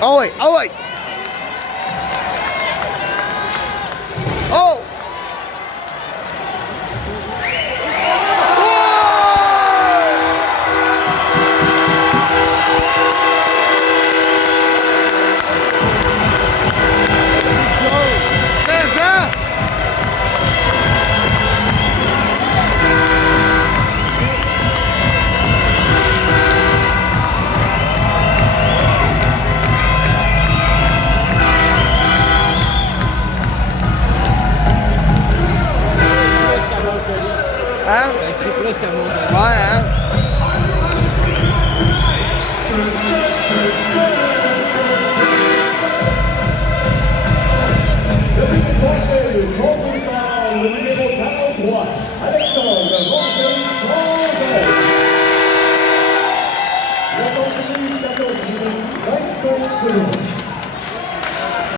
Ah ouais, ah ouais. Oh! Hein? Ça écrit plus qu'à mon avis. Ouais, hein? Le contre-départ, le numéro 43, Alexandre Roger-Changer. La continue 14 minutes 25 secondes.